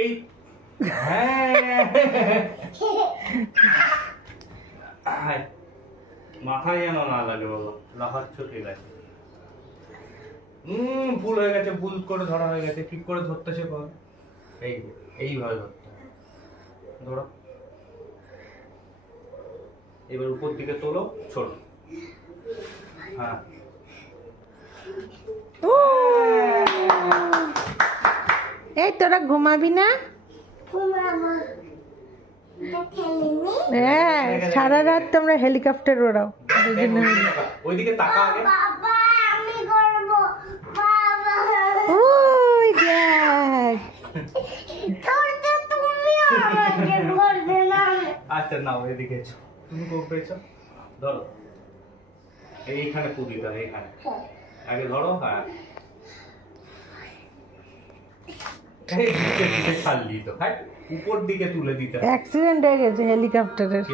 এই হ্যাঁ মাথায় যেন না লাগে বাবা, লাফাচ্ছ ঠিক আছে। ভুল হয়ে গেছে, ভুল করে ধরা হয়ে গেছে। ঠিক করে ধরতে শেখো। এইভাবে ধরতে ধরো। এবার উপর দিকে তোলো, ছোট। হ্যাঁ এই তোরা ঘুমাবি না? হ্যাঁ, সারা রাত তোমরা হেলিকপ্টার ওড়াও। ওইদিকে তাকা আগে। ওই দেখ। আচ্ছা নাও এদিকে এসো। তুমি পেয়েছো, ধরো। এইখানে পুরি দাও, এইখানে আগে ধরো। হ্যাঁ ছাড়লি তো, হ্যাঁ উপর দিকে তুলে দিতে। অ্যাক্সিডেন্ট হয়ে গেছে হেলিকপ্টারের।